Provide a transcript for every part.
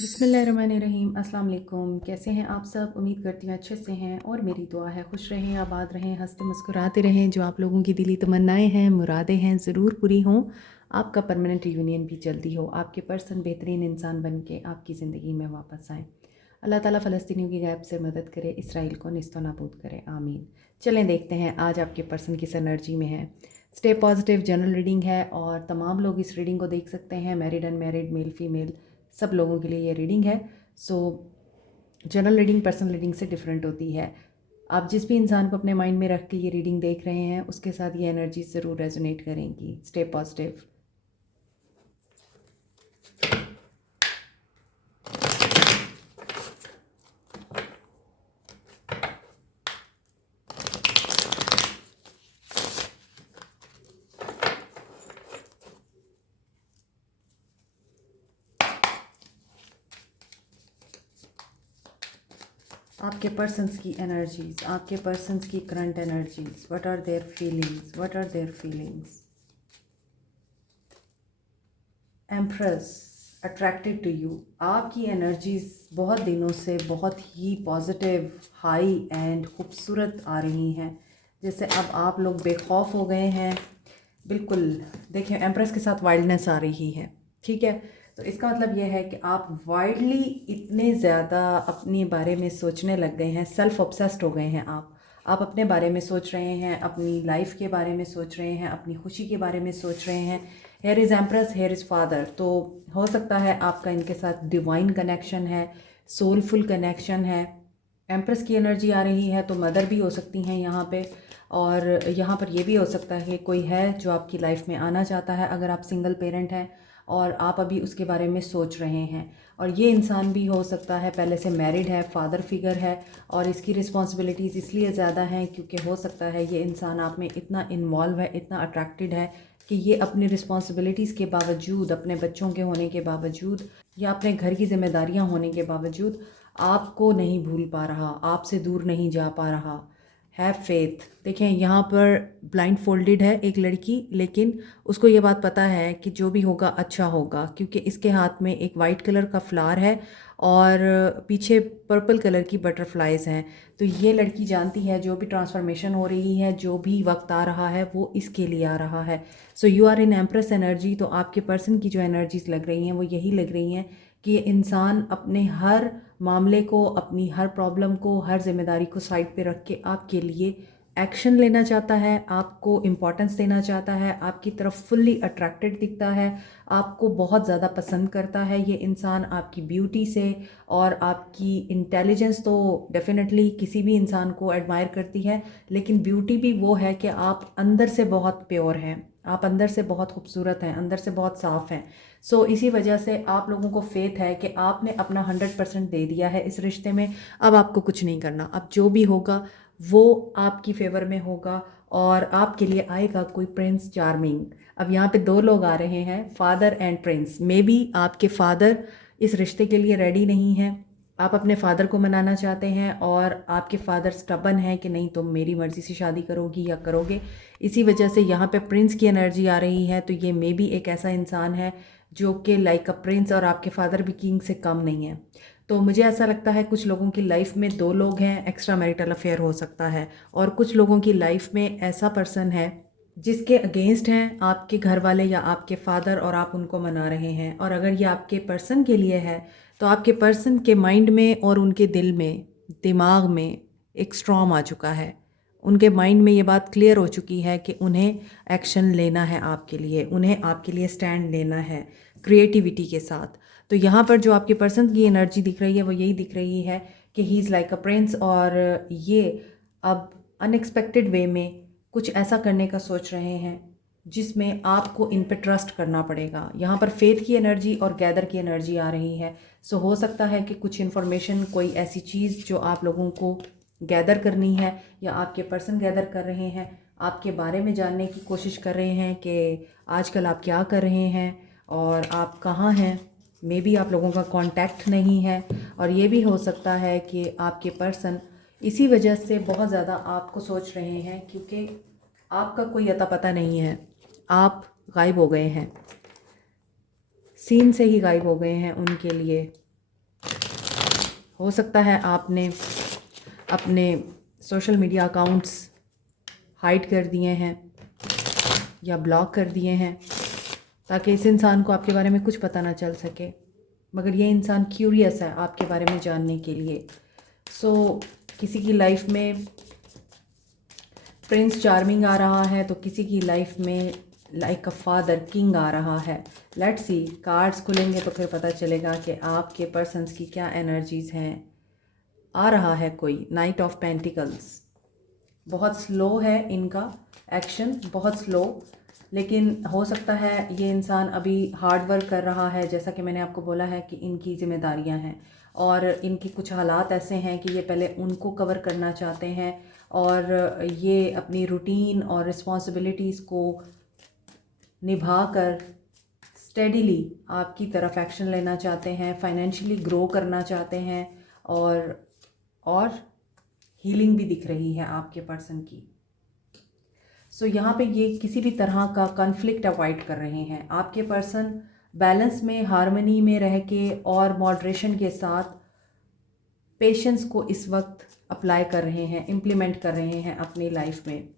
बिस्मिल्लाहिर्रहमानिर्रहीम। अस्सलाम वालेकुम। कैसे हैं आप सब? उम्मीद करती हूँ अच्छे से हैं और मेरी दुआ है खुश रहें, आबाद रहें, हंसते मुस्कुराते रहें। जो आप लोगों की दिली तमन्नाएं हैं, मुरादें हैं, ज़रूर पूरी हों। आपका परमानेंट यूनियन भी जल्दी हो, आपके पर्सन बेहतरीन इंसान बन के आपकी ज़िंदगी में वापस आएँ। अल्लाह ताला फ़लस्तीनियों की गैब से मदद करे, इसराइल को निस्तो नाबूद करे, आमीन। चलें देखते हैं आज आपके पर्सन किस एनर्जी में है। स्टे पॉजिटिव जनरल रीडिंग है और तमाम लोग इस रीडिंग को देख सकते हैं, मैरिड अनमैरिड, मेल फीमेल, सब लोगों के लिए ये रीडिंग है। सो जनरल रीडिंग पर्सनल रीडिंग से डिफरेंट होती है। आप जिस भी इंसान को अपने माइंड में रख के ये रीडिंग देख रहे हैं उसके साथ ये एनर्जी ज़रूर रेजोनेट करेंगी। Stay positive. आपके पर्सन्स की एनर्जीज, आपके पर्सन्स की current energies, what are their feelings, what are their feelings. Empress attracted to you. आपकी एनर्जीज बहुत दिनों से बहुत ही पॉजिटिव, हाई एंड खूबसूरत आ रही हैं। जैसे अब आप लोग बेखौफ हो गए हैं। बिल्कुल देखिए, एम्प्रेस के साथ वाइल्डनेस आ रही है, ठीक है। तो इसका मतलब यह है कि आप वाइल्डली इतने ज़्यादा अपने बारे में सोचने लग गए हैं, सेल्फ ऑब्सेस्ड हो गए हैं। आप अपने बारे में सोच रहे हैं, अपनी लाइफ के बारे में सोच रहे हैं, अपनी खुशी के बारे में सोच रहे हैं। Here is empress, here is father. तो हो सकता है आपका इनके साथ डिवाइन कनेक्शन है, सोलफुल कनेक्शन है। एम्प्रेस की एनर्जी आ रही है तो मदर भी हो सकती हैं यहाँ पे। और यहाँ पर यह भी हो सकता है कि कोई है जो आपकी लाइफ में आना चाहता है, अगर आप सिंगल पेरेंट हैं और आप अभी उसके बारे में सोच रहे हैं। और ये इंसान भी हो सकता है पहले से मैरिड है, फादर फिगर है, और इसकी रिस्पॉन्सिबिलिटीज़ इसलिए ज़्यादा हैं क्योंकि हो सकता है ये इंसान आप में इतना इन्वॉल्व है, इतना अट्रैक्टेड है कि ये अपनी रिस्पॉन्सिबिलिटीज़ के बावजूद, अपने बच्चों के होने के बावजूद या अपने घर की जिम्मेदारियां होने के बावजूद आपको नहीं भूल पा रहा, आपसे दूर नहीं जा पा रहा। Have faith. देखें यहाँ पर ब्लाइंड फोल्डेड है एक लड़की, लेकिन उसको ये बात पता है कि जो भी होगा अच्छा होगा, क्योंकि इसके हाथ में एक वाइट कलर का फ्लावर है और पीछे पर्पल कलर की बटरफ्लाइज हैं। तो ये लड़की जानती है जो भी ट्रांसफॉर्मेशन हो रही है, जो भी वक्त आ रहा है वो इसके लिए आ रहा है। So you are in empress energy. तो आपके पर्सन की जो एनर्जीज लग रही हैं वो यही लग रही हैं कि ये इंसान अपने हर मामले को, अपनी हर प्रॉब्लम को, हर जिम्मेदारी को साइड पे रख के आपके लिए एक्शन लेना चाहता है, आपको इम्पोर्टेंस देना चाहता है, आपकी तरफ फुल्ली अट्रैक्टेड दिखता है, आपको बहुत ज़्यादा पसंद करता है ये इंसान, आपकी ब्यूटी से और आपकी इंटेलिजेंस तो डेफिनेटली किसी भी इंसान को एडमायर करती है, लेकिन ब्यूटी भी वो है कि आप अंदर से बहुत प्योर हैं, आप अंदर से बहुत खूबसूरत हैं, अंदर से बहुत साफ़ हैं। सो इसी वजह से आप लोगों को फेथ है कि आपने अपना 100% दे दिया है इस रिश्ते में। अब आपको कुछ नहीं करना, अब जो भी होगा वो आपकी फेवर में होगा और आपके लिए आएगा कोई प्रिंस चार्मिंग। अब यहाँ पे दो लोग आ रहे हैं, father and Prince. May be आपके फादर इस रिश्ते के लिए रेडी नहीं है, आप अपने फादर को मनाना चाहते हैं और आपके फादर स्टबन है कि नहीं तुम मेरी मर्ज़ी से शादी करोगी या करोगे। इसी वजह से यहाँ पे प्रिंस की एनर्जी आ रही है। तो ये मे बी एक ऐसा इंसान है जो कि लाइक अ प्रिंस, और आपके फादर भी किंग से कम नहीं है। तो मुझे ऐसा लगता है कुछ लोगों की लाइफ में दो लोग हैं, एक्स्ट्रा मैरिटल अफेयर हो सकता है, और कुछ लोगों की लाइफ में ऐसा पर्सन है जिसके अगेंस्ट हैं आपके घर वाले या आपके फादर, और आप उनको मना रहे हैं। और अगर ये आपके पर्सन के लिए है तो आपके पर्सन के माइंड में और उनके दिल में, दिमाग में एक स्ट्रॉम आ चुका है। उनके माइंड में ये बात क्लियर हो चुकी है कि उन्हें एक्शन लेना है आपके लिए, उन्हें आपके लिए स्टैंड लेना है क्रिएटिविटी के साथ। तो यहाँ पर जो आपके पर्सन की एनर्जी दिख रही है वो यही दिख रही है कि he is like a prince, और ये अब अनएक्सपेक्टेड वे में कुछ ऐसा करने का सोच रहे हैं जिसमें आपको इन पे ट्रस्ट करना पड़ेगा। यहाँ पर फेथ की एनर्जी और गैदर की एनर्जी आ रही है। सो हो सकता है कि कुछ इन्फॉर्मेशन, कोई ऐसी चीज़ जो आप लोगों को गैदर करनी है या आपके पर्सन गैदर कर रहे हैं, आपके बारे में जानने की कोशिश कर रहे हैं कि आजकल आप क्या कर रहे हैं और आप कहाँ हैं। मे बी आप लोगों का कांटेक्ट नहीं है, और ये भी हो सकता है कि आपके पर्सन इसी वजह से बहुत ज़्यादा आपको सोच रहे हैं क्योंकि आपका कोई अता पता नहीं है, आप गायब हो गए हैं, सीन से ही गायब हो गए हैं उनके लिए। हो सकता है आपने अपने सोशल मीडिया अकाउंट्स हाइड कर दिए हैं या ब्लॉक कर दिए हैं ताकि इस इंसान को आपके बारे में कुछ पता ना चल सके, मगर ये इंसान क्यूरियस है आपके बारे में जानने के लिए। किसी की लाइफ में प्रिंस चार्मिंग आ रहा है तो किसी की लाइफ में लाइक अ फादर किंग आ रहा है। लेट्स सी, कार्ड्स खुलेंगे तो फिर पता चलेगा कि आपके पर्सन्स की क्या एनर्जीज़ हैं। आ रहा है कोई नाइट ऑफ पेंटिकल्स, बहुत स्लो है इनका एक्शन, बहुत स्लो, लेकिन हो सकता है ये इंसान अभी हार्ड वर्क कर रहा है। जैसा कि मैंने आपको बोला है कि इनकी जिम्मेदारियां हैं और इनके कुछ हालात ऐसे हैं कि ये पहले उनको कवर करना चाहते हैं और ये अपनी रूटीन और रिस्पॉन्सिबिलिटीज़ को निभा कर स्टेडीली आपकी तरफ एक्शन लेना चाहते हैं, फाइनेंशियली ग्रो करना चाहते हैं और हीलिंग भी दिख रही है आपके पर्सन की। यहाँ पे ये किसी भी तरह का कॉन्फ्लिक्ट अवॉइड कर रहे हैं। आपके पर्सन बैलेंस में, हार्मनी में रह के और मॉडरेशन के साथ पेशेंस को इस वक्त अप्लाई कर रहे हैं, इम्प्लीमेंट कर रहे हैं अपनी लाइफ में।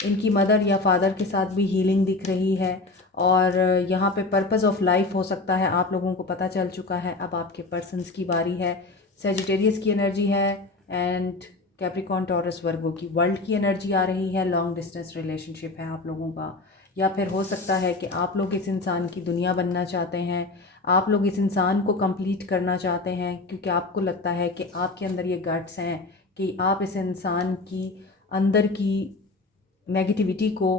इनकी मदर या फादर के साथ भी हीलिंग दिख रही है और यहाँ पे पर्पस ऑफ लाइफ हो सकता है आप लोगों को पता चल चुका है। अब आपके पर्सन्स की बारी है। सेजिटेरियस की एनर्जी है एंड कैप्रिकॉर्न, टॉरस, वर्गो की वर्ल्ड की एनर्जी आ रही है। लॉन्ग डिस्टेंस रिलेशनशिप है आप लोगों का, या फिर हो सकता है कि आप लोग इस इंसान की दुनिया बनना चाहते हैं। आप लोग इस इंसान को कंप्लीट करना चाहते हैं क्योंकि आपको लगता है कि आपके अंदर ये गट्स हैं कि आप इस इंसान की अंदर की नेगेटिविटी को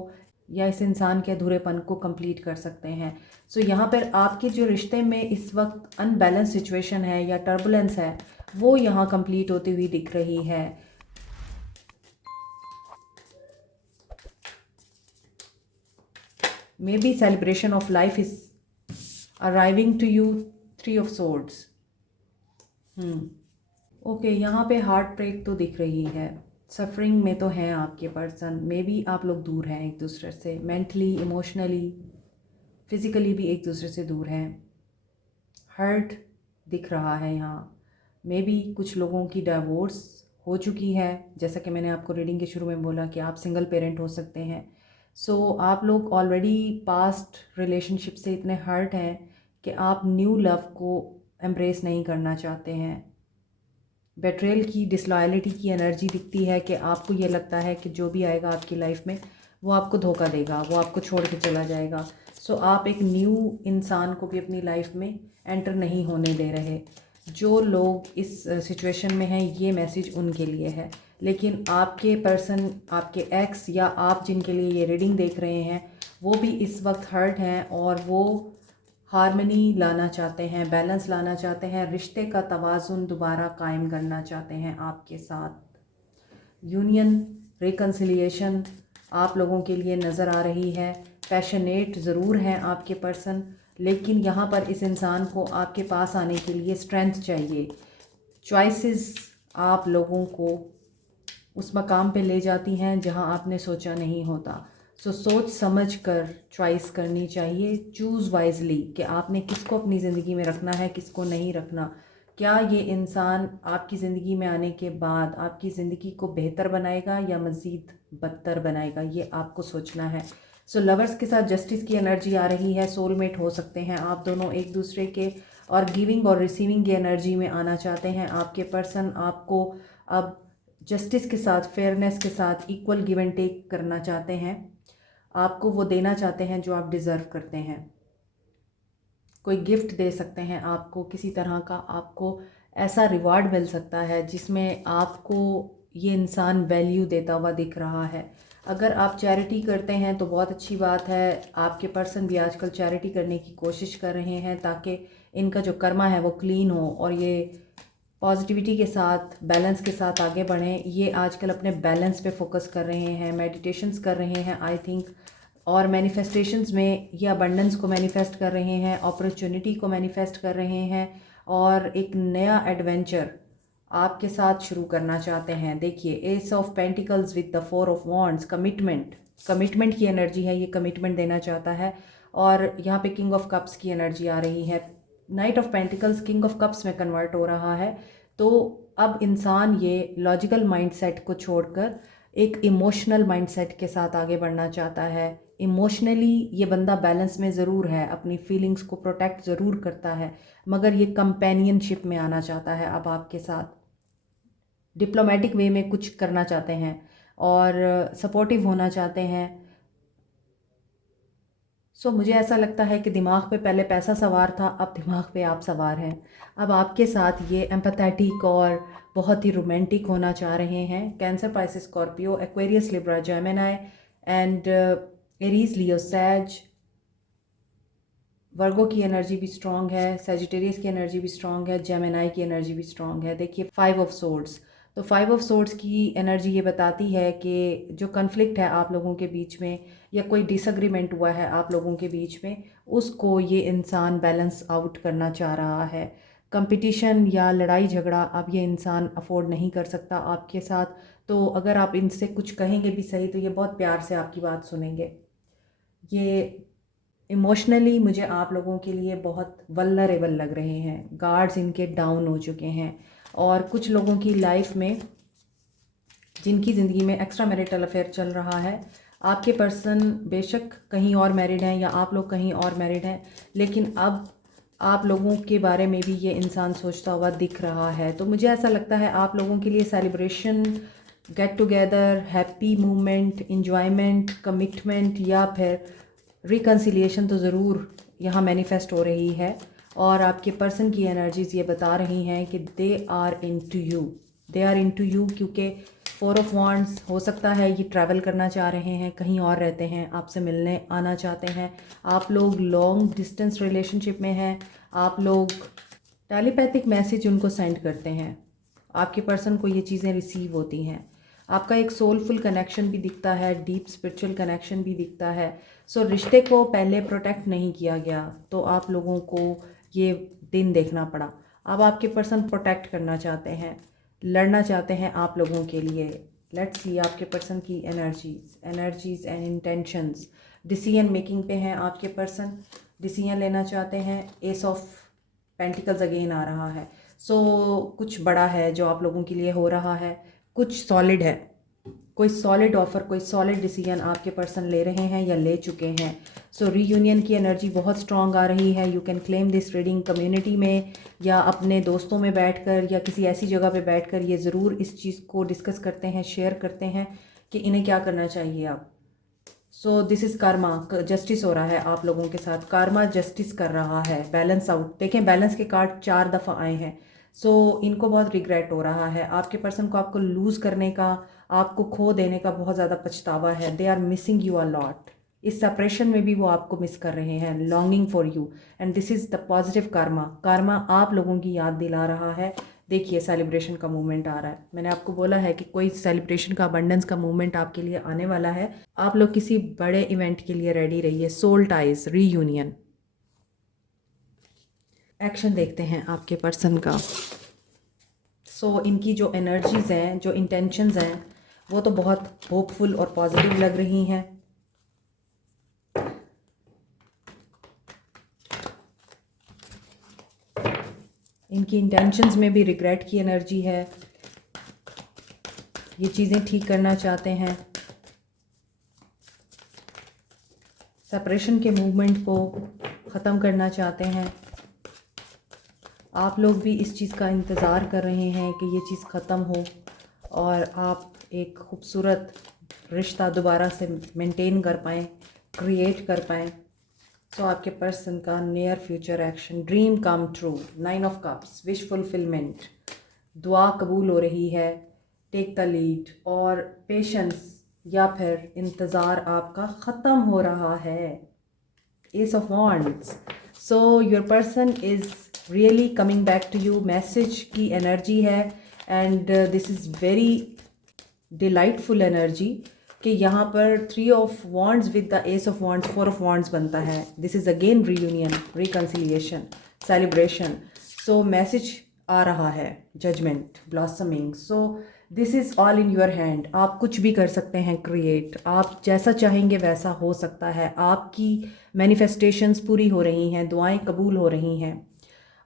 या इस इंसान के अधूरेपन को कंप्लीट कर सकते हैं। यहाँ पर आपके जो रिश्ते में इस वक्त अनबैलेंस सिचुएशन है या टर्बुलेंस है वो यहाँ कंप्लीट होती हुई दिख रही है। Maybe celebration of life is arriving to you, 3 of swords। Okay, यहाँ पे हार्ट ब्रेक तो दिख रही है, सफरिंग में तो हैं आपके पर्सन। मे बी आप लोग दूर हैं एक दूसरे से, मेंटली, इमोशनली, फिज़िकली भी एक दूसरे से दूर हैं। हर्ट दिख रहा है यहाँ। मे बी कुछ लोगों की डाइवोर्स हो चुकी है, जैसा कि मैंने आपको रीडिंग के शुरू में बोला कि आप सिंगल पेरेंट हो सकते हैं। आप लोग ऑलरेडी पास्ट रिलेशनशिप से इतने हर्ट हैं कि आप न्यू लव को एम्ब्रेस नहीं करना चाहते हैं। बेट्रेल की, डिसलॉयलिटी की एनर्जी दिखती है कि आपको ये लगता है कि जो भी आएगा आपकी लाइफ में वो आपको धोखा देगा, वो आपको छोड़ के चला जाएगा। आप एक न्यू इंसान को भी अपनी लाइफ में एंटर नहीं होने दे रहे। जो लोग इस सिचुएशन में हैं ये मैसेज उनके लिए है, लेकिन आपके पर्सन, आपके एक्स या आप जिनके लिए ये रीडिंग देख रहे हैं वो भी इस वक्त हर्ट हैं और वो हार्मनी लाना चाहते हैं, बैलेंस लाना चाहते हैं, रिश्ते का तवाज़ुन दोबारा कायम करना चाहते हैं आपके साथ। यूनियन, रिकन्सिलिएशन आप लोगों के लिए नज़र आ रही है। पैशनेट ज़रूर हैं आपके पर्सन, लेकिन यहाँ पर इस इंसान को आपके पास आने के लिए स्ट्रेंथ चाहिए। चॉइसेस आप लोगों को उस मकाम पे ले जाती हैं जहाँ आपने सोचा नहीं होता। सोच समझ कर चॉइस करनी चाहिए, चूज़ वाइजली कि आपने किसको अपनी ज़िंदगी में रखना है, किसको नहीं रखना। क्या ये इंसान आपकी ज़िंदगी में आने के बाद आपकी ज़िंदगी को बेहतर बनाएगा या मज़ीद बदतर बनाएगा, ये आपको सोचना है। लवर्स के साथ जस्टिस की एनर्जी आ रही है। सोलमेट हो सकते हैं आप दोनों एक दूसरे के, और गिविंग और रिसीविंग की एनर्जी में आना चाहते हैं आपके पर्सन। आपको अब जस्टिस के साथ, फेयरनेस के साथ इक्वल गिव एंड टेक करना चाहते हैं। आपको वो देना चाहते हैं जो आप डिज़र्व करते हैं। कोई गिफ्ट दे सकते हैं आपको, किसी तरह का आपको ऐसा रिवार्ड मिल सकता है जिसमें आपको ये इंसान वैल्यू देता हुआ दिख रहा है। अगर आप चैरिटी करते हैं तो बहुत अच्छी बात है। आपके पर्सन भी आजकल चैरिटी करने की कोशिश कर रहे हैं ताकि इनका जो कर्मा है वो क्लीन हो और ये पॉजिटिविटी के साथ, बैलेंस के साथ आगे बढ़ें। ये आजकल अपने बैलेंस पे फोकस कर रहे हैं, मेडिटेशंस कर रहे हैं आई थिंक, और मैनिफेस्टेशंस में ये अबंडेंस को मैनिफेस्ट कर रहे हैं, अपॉर्चुनिटी को मैनिफेस्ट कर रहे हैं और एक नया एडवेंचर आपके साथ शुरू करना चाहते हैं। देखिए, S of pentacles with the 4 of wands, commitment की एनर्जी है, ये कमिटमेंट देना चाहता है। और यहाँ पे किंग ऑफ कप्स की एनर्जी आ रही है। Night of pentacles king of cups में कन्वर्ट हो रहा है। तो अब इंसान ये लॉजिकल माइंडसेट को छोड़कर एक इमोशनल माइंडसेट के साथ आगे बढ़ना चाहता है। इमोशनली ये बंदा बैलेंस में ज़रूर है, अपनी फीलिंग्स को प्रोटेक्ट ज़रूर करता है, मगर ये कंपेनियनशिप में आना चाहता है अब आपके साथ, डिप्लोमेटिक वे में कुछ करना चाहते हैं और सपोर्टिव होना चाहते हैं। सो मुझे ऐसा लगता है कि दिमाग पे पहले पैसा सवार था, अब दिमाग पे आप सवार हैं। अब आपके साथ ये एम्पैथेटिक और बहुत ही रोमांटिक होना चाह रहे हैं। Cancer, Pisces, Scorpio, Aquarius, Libra, Gemini and Aries, Leo, Sag. Virgo की एनर्जी भी स्ट्रॉन्ग है, सेजिटेरियस की एनर्जी भी स्ट्रॉन्ग है, जेमिनी की एनर्जी भी स्ट्रॉन्ग है। देखिए 5 ऑफ सोर्ड्स, तो 5 ऑफ सोर्ड्स की एनर्जी ये बताती है कि जो कन्फ्लिक्ट है आप लोगों के बीच में या कोई डिसएग्रीमेंट हुआ है आप लोगों के बीच में, उसको ये इंसान बैलेंस आउट करना चाह रहा है। कंपटीशन या लड़ाई झगड़ा अब ये इंसान अफोर्ड नहीं कर सकता आपके साथ। तो अगर आप इनसे कुछ कहेंगे भी सही तो ये बहुत प्यार से आपकी बात सुनेंगे। ये इमोशनली मुझे आप लोगों के लिए बहुत वल्नरेबल लग रहे हैं। गार्ड्स इनके डाउन हो चुके हैं और कुछ लोगों की लाइफ में, जिनकी ज़िंदगी में एक्स्ट्रा मैरिटल अफेयर चल रहा है, आपके पर्सन बेशक कहीं और मैरिड हैं या आप लोग कहीं और मैरिड हैं, लेकिन अब आप लोगों के बारे में भी ये इंसान सोचता हुआ दिख रहा है। तो मुझे ऐसा लगता है आप लोगों के लिए celebration, get together, happy movement, enjoyment, commitment या फिर रिकन्सिलिएशन तो ज़रूर यहाँ मैनिफेस्ट हो रही है। और आपके पर्सन की एनर्जीज़ ये बता रही हैं कि they are into you, they are into you, क्योंकि 4 ऑफ वांड्स हो सकता है ये ट्रैवल करना चाह रहे हैं, कहीं और रहते हैं, आपसे मिलने आना चाहते हैं। आप लोग लॉन्ग डिस्टेंस रिलेशनशिप में हैं, आप लोग टेलीपैथिक मैसेज उनको सेंड करते हैं, आपके पर्सन को ये चीज़ें रिसीव होती हैं। आपका एक सोलफुल कनेक्शन भी दिखता है, डीप स्पिरिचुअल कनेक्शन भी दिखता है। सो रिश्ते को पहले प्रोटेक्ट नहीं किया गया तो आप लोगों को ये दिन देखना पड़ा। अब आपके पर्सन प्रोटेक्ट करना चाहते हैं, लड़ना चाहते हैं आप लोगों के लिए। लेट्स सी आपके पर्सन की energies and intentions. Decision making पे हैं आपके पर्सन, डिसीजन लेना चाहते हैं। एस ऑफ पेंटिकल्स अगेन आ रहा है। सो कुछ बड़ा है जो आप लोगों के लिए हो रहा है, कुछ सॉलिड है, कोई सॉलिड ऑफर, कोई सॉलिड डिसीजन आपके पर्सन ले रहे हैं या ले चुके हैं। सो रीयूनियन की एनर्जी बहुत स्ट्रांग आ रही है। You can claim this reading community में या अपने दोस्तों में बैठकर या किसी ऐसी जगह पे बैठकर ये ज़रूर इस चीज़ को डिस्कस करते हैं, शेयर करते हैं कि इन्हें क्या करना चाहिए अब। सो दिस इज़ कार्मा, जस्टिस हो रहा है आप लोगों के साथ। कार्मा जस्टिस कर रहा है, बैलेंस आउट। देखें बैलेंस के कार्ड 4 दफ़ा आए हैं। सो इनको बहुत रिग्रेट हो रहा है। आपके पर्सन को आपको लूज़ करने का, आपको खो देने का बहुत ज़्यादा पछतावा है। They are missing you a lot. इस सेपरेशन में भी वो आपको मिस कर रहे हैं, longing for you, and this is the positive karma. Karma आप लोगों की याद दिला रहा है। देखिए सेलिब्रेशन का मूवमेंट आ रहा है। मैंने आपको बोला है कि कोई सेलिब्रेशन का, अबंडेंस का मूवमेंट आपके लिए आने वाला है। आप लोग किसी बड़े इवेंट के लिए रेडी रहिए। Soul ties, reunion. एक्शन देखते हैं आपके पर्सन का। सो इनकी जो एनर्जीज़ हैं, जो इंटेंशंस हैं, वो तो बहुत होपफुल और पॉजिटिव लग रही हैं। इनकी इंटेंशंस में भी रिग्रेट की एनर्जी है। ये चीज़ें ठीक करना चाहते हैं, सेपरेशन के मूवमेंट को ख़त्म करना चाहते हैं। आप लोग भी इस चीज़ का इंतज़ार कर रहे हैं कि ये चीज़ ख़त्म हो और आप एक खूबसूरत रिश्ता दोबारा से मेंटेन कर पाएँ, क्रिएट कर पाएँ। सो आपके पर्सन का near future action, dream come true, 9 of cups, wish fulfilment, दुआ कबूल हो रही है, टेक द लीड, और पेशेंस या फिर इंतज़ार आपका ख़त्म हो रहा है। Ace of wands. So your person is really coming back to you. Message की एनर्जी है and this is very delightful energy कि यहाँ पर 3 of wands with the ace of wands, 4 of wands बनता है। This is again reunion, reconciliation, celebration. So message आ रहा है, judgment, blossoming. So this is all in your hand. आप कुछ भी कर सकते हैं क्रिएट, आप जैसा चाहेंगे वैसा हो सकता है। आपकी मैनिफेस्टेशंस पूरी हो रही हैं, दुआएं कबूल हो रही हैं।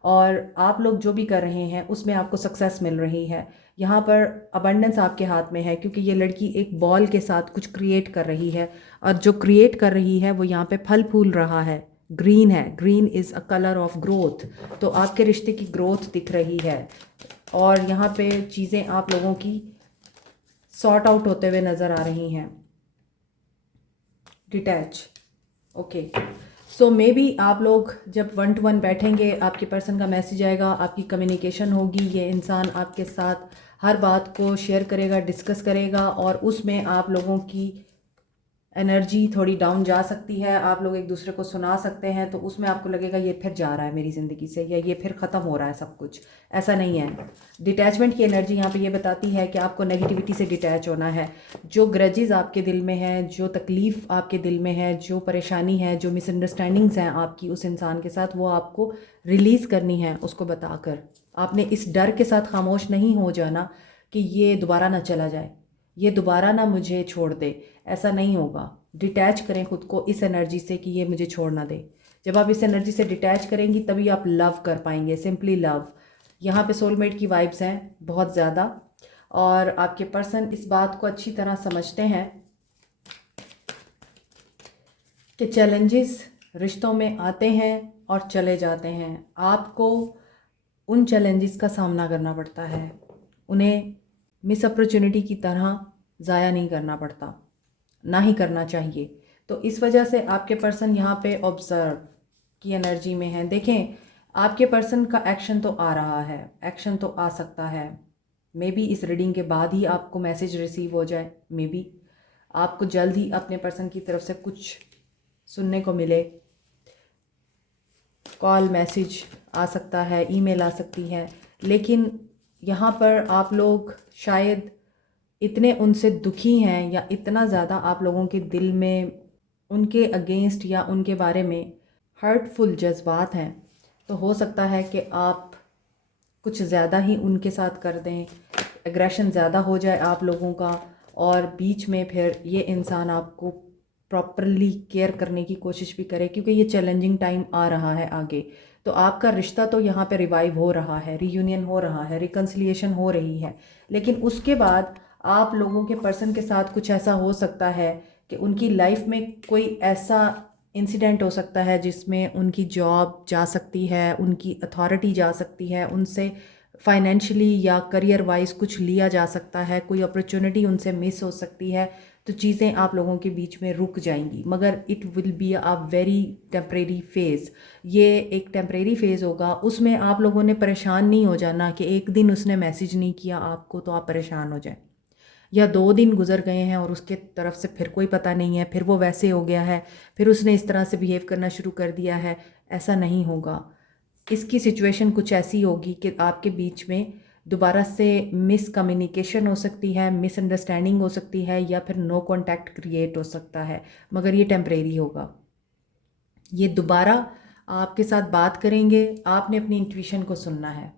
और आप लोग जो भी कर रहे हैं उसमें आपको सक्सेस मिल रही है। यहाँ पर अबंडेंस आपके हाथ में है, क्योंकि ये लड़की एक बॉल के साथ कुछ क्रिएट कर रही है, और जो क्रिएट कर रही है वो यहाँ पे फल फूल रहा है, ग्रीन है। Green is a colour of growth. तो आपके रिश्ते की ग्रोथ दिख रही है, और यहाँ पे चीज़ें आप लोगों की सॉर्ट आउट होते हुए नज़र आ रही हैं। Detach, okay. So may be आप लोग जब 1 to 1 बैठेंगे, आपके पर्सन का मैसेज आएगा, आपकी कम्युनिकेशन होगी, ये इंसान आपके साथ हर बात को शेयर करेगा, डिस्कस करेगा, और उसमें आप लोगों की एनर्जी थोड़ी डाउन जा सकती है। आप लोग एक दूसरे को सुना सकते हैं, तो उसमें आपको लगेगा ये फिर जा रहा है मेरी ज़िंदगी से, या ये फिर ख़त्म हो रहा है सब कुछ। ऐसा नहीं है। डिटैचमेंट की एनर्जी यहाँ पे ये बताती है कि आपको नेगेटिविटी से डिटैच होना है। जो ग्रजेस आपके दिल में है, जो तकलीफ़ आपके दिल में है, जो परेशानी है, जो मिसअंडरस्टैंडिंग्स हैं आपकी उस इंसान के साथ, वो आपको रिलीज़ करनी है उसको बताकर। आपने इस डर के साथ खामोश नहीं हो जाना कि ये दोबारा ना चला जाए, ये दोबारा ना मुझे छोड़ दे। ऐसा नहीं होगा। डिटैच करें खुद को इस एनर्जी से कि ये मुझे छोड़ ना दे। जब आप इस एनर्जी से डिटैच करेंगी तभी आप लव कर पाएंगे, सिंपली लव। यहाँ पे सोलमेट की वाइब्स हैं बहुत ज़्यादा, और आपके पर्सन इस बात को अच्छी तरह समझते हैं कि चैलेंजेस रिश्तों में आते हैं और चले जाते हैं। आपको उन चैलेंजेस का सामना करना पड़ता है, उन्हें मिस अपॉर्चुनिटी की तरह ज़ाया नहीं करना पड़ता, ना ही करना चाहिए। तो इस वजह से आपके पर्सन यहाँ पे ऑब्जर्व की एनर्जी में है। देखें, आपके पर्सन का एक्शन तो आ रहा है, एक्शन तो आ सकता है। मे बी इस रीडिंग के बाद ही आपको मैसेज रिसीव हो जाए, मे बी आपको जल्द ही अपने पर्सन की तरफ से कुछ सुनने को मिले। कॉल, मैसेज आ सकता है, ईमेल आ सकती है। लेकिन यहाँ पर आप लोग शायद इतने उनसे दुखी हैं, या इतना ज़्यादा आप लोगों के दिल में उनके अगेंस्ट या उनके बारे में हर्टफुल जज्बात हैं, तो हो सकता है कि आप कुछ ज़्यादा ही उनके साथ कर दें, एग्रेशन ज़्यादा हो जाए आप लोगों का, और बीच में फिर ये इंसान आपको प्रॉपरली केयर करने की कोशिश भी करे, क्योंकि ये चैलेंजिंग टाइम आ रहा है आगे। तो आपका रिश्ता तो यहाँ पे रिवाइव हो रहा है, रीयूनियन हो रहा है, रिकन्सिलिएशन हो रही है। लेकिन उसके बाद आप लोगों के पर्सन के साथ कुछ ऐसा हो सकता है कि उनकी लाइफ में कोई ऐसा इंसिडेंट हो सकता है जिसमें उनकी जॉब जा सकती है, उनकी अथॉरिटी जा सकती है, उनसे फाइनेंशियली या करियर वाइज कुछ लिया जा सकता है, कोई अपॉर्चुनिटी उनसे मिस हो सकती है। तो चीज़ें आप लोगों के बीच में रुक जाएंगी, मगर it will be a very temporary phase. ये एक टेम्परेरी फेज़ होगा, उसमें आप लोगों ने परेशान नहीं हो जाना कि एक दिन उसने मैसेज नहीं किया आपको तो आप परेशान हो जाए, या 2 दिन गुजर गए हैं और उसके तरफ से फिर कोई पता नहीं है, फिर वो वैसे हो गया है, फिर उसने इस तरह से बिहेव करना शुरू कर दिया है। ऐसा नहीं होगा। इसकी सिचुएशन कुछ ऐसी होगी कि आपके बीच में दोबारा से मिसकम्युनिकेशन हो सकती है, मिसअंडरस्टैंडिंग हो सकती है, या फिर नो कांटेक्ट क्रिएट हो सकता है, मगर ये टेम्परेरी होगा। ये दोबारा आपके साथ बात करेंगे। आपने अपनी इंट्यूशन को सुनना है,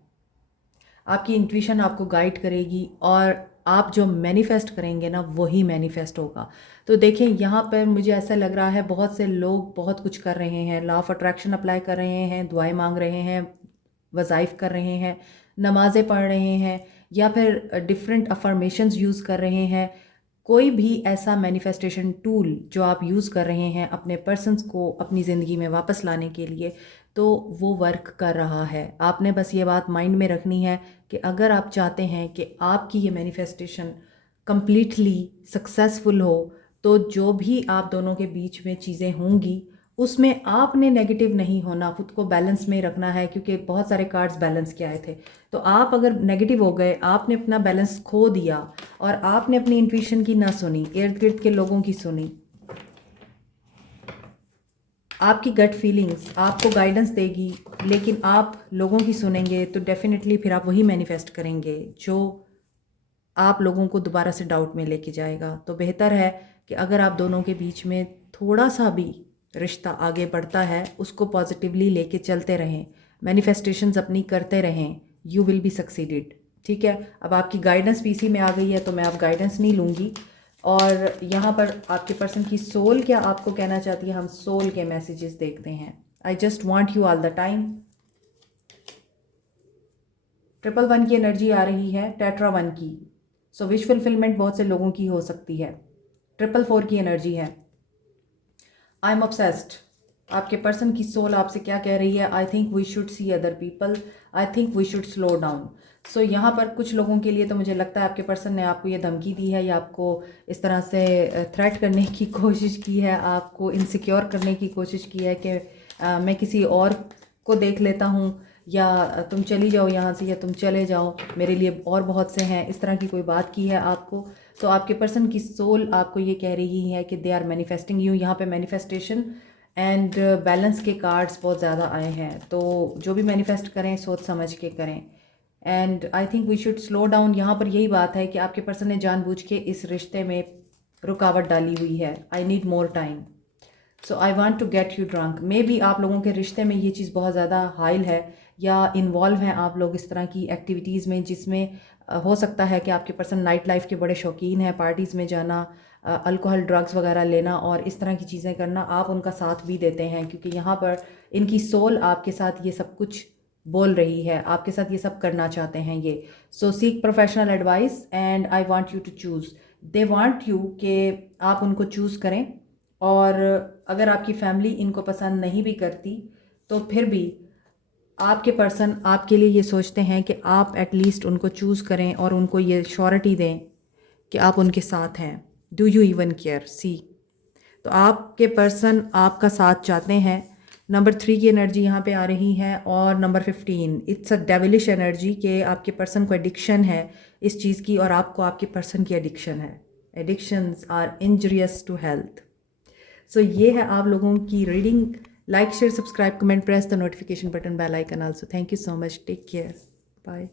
आपकी इंट्यूशन आपको गाइड करेगी, और आप जो मैनिफेस्ट करेंगे ना वही मैनिफेस्ट होगा। तो देखें, यहाँ पर मुझे ऐसा लग रहा है बहुत से लोग बहुत कुछ कर रहे हैं, लॉ ऑफ अट्रैक्शन अप्लाई कर रहे हैं, दुआएं मांग रहे हैं, वज़ाइफ कर रहे हैं, नमाज़ें पढ़ रहे हैं, या फिर डिफरेंट अफर्मेशंस यूज़ कर रहे हैं। कोई भी ऐसा मैनिफेस्टेशन टूल जो आप यूज़ कर रहे हैं अपने पर्सन्स को अपनी ज़िंदगी में वापस लाने के लिए, तो वो वर्क कर रहा है। आपने बस ये बात माइंड में रखनी है कि अगर आप चाहते हैं कि आपकी ये मैनिफेस्टेशन कंप्लीटली सक्सेसफुल हो, तो जो भी आप दोनों के बीच में चीज़ें होंगी उसमें आपने नेगेटिव नहीं होना, खुद को बैलेंस में रखना है, क्योंकि बहुत सारे कार्ड्स बैलेंस के आए थे। तो आप अगर नेगेटिव हो गए, आपने अपना बैलेंस खो दिया, और आपने अपनी इंट्यूशन की ना सुनी, इर्द गिर्द के लोगों की सुनी, आपकी गट फीलिंग्स आपको गाइडेंस देगी, लेकिन आप लोगों की सुनेंगे, तो डेफिनेटली फिर आप वही मैनिफेस्ट करेंगे जो आप लोगों को दोबारा से डाउट में लेके जाएगा। तो बेहतर है कि अगर आप दोनों के बीच में थोड़ा सा भी रिश्ता आगे बढ़ता है, उसको पॉजिटिवली लेके चलते रहें, मैनिफेस्टेशंस अपनी करते रहें, यू विल बी सक्सीडेड। ठीक है, अब आपकी गाइडेंस पीसी में आ गई है, तो मैं अब गाइडेंस नहीं लूँगी। और यहाँ पर आपके पर्सन की सोल क्या आपको कहना चाहती है, हम सोल के मैसेजेस देखते हैं। I just want you all the time 111 की एनर्जी आ रही है, टेट्रा 1 की। सो विश फुलफिलमेंट बहुत से लोगों की हो सकती है। 444 की एनर्जी है, आई एम ऑब्सेस्ड। आपके पर्सन की सोल आपसे क्या कह रही है? I think we should see other people, I think we should slow down. So यहाँ पर कुछ लोगों के लिए तो मुझे लगता है आपके पर्सन ने आपको ये धमकी दी है या आपको इस तरह से थ्रेट करने की कोशिश की है, आपको इनसिक्योर करने की कोशिश की है कि मैं किसी और को देख लेता हूँ, या तुम चली जाओ यहाँ से, या तुम चले जाओ, मेरे लिए और बहुत से हैं, इस तरह की कोई बात की है आपको। तो आपके पर्सन की सोल आपको ये कह रही है कि दे आर मैनिफेस्टिंग यू। यहाँ पे मैनिफेस्टेशन एंड बैलेंस के कार्ड्स बहुत ज़्यादा आए हैं, तो जो भी मैनिफेस्ट करें सोच समझ के करें। And I think we should slow down. यहाँ पर यही बात है कि आपके पर्सन ने जानबूझ के इस रिश्ते में रुकावट डाली हुई है। I need more time, so I want to get you drunk. Maybe आप लोगों के रिश्ते में ये चीज़ बहुत ज़्यादा हाइल है, या इन्वॉल्व हैं आप लोग इस तरह की एक्टिविटीज़ में, जिसमें हो सकता है कि आपके पर्सन नाइट लाइफ के बड़े शौकीन हैं, पार्टीज़ में जाना, अल्कोहल ड्रग्स वगैरह लेना और इस तरह की चीज़ें करना। आप उनका साथ भी देते हैं, क्योंकि यहाँ पर इनकी सोल आपके साथ ये सब कुछ बोल रही है, आपके साथ ये सब करना चाहते हैं ये। So seek professional advice and I want you to choose. They want you कि आप उनको चूज़ करें, और अगर आपकी फैमिली इनको पसंद नहीं भी करती तो फिर भी आपके पर्सन आपके लिए ये सोचते हैं कि आप एटलीस्ट उनको चूज़ करें और उनको ये श्योरिटी दें कि आप उनके साथ हैं। Do you even care? See, तो आपके पर्सन आपका साथ चाहते हैं। नंबर 3 की एनर्जी यहाँ पे आ रही है, और number 15 it's a devilish energy कि आपके पर्सन को एडिक्शन है इस चीज़ की, और आपको आपके पर्सन की एडिक्शन है। Addictions are injurious to health. So ये है आप लोगों की reading. Like share subscribe comment press the notification button, bell icon also. Thank you so much, take care, bye.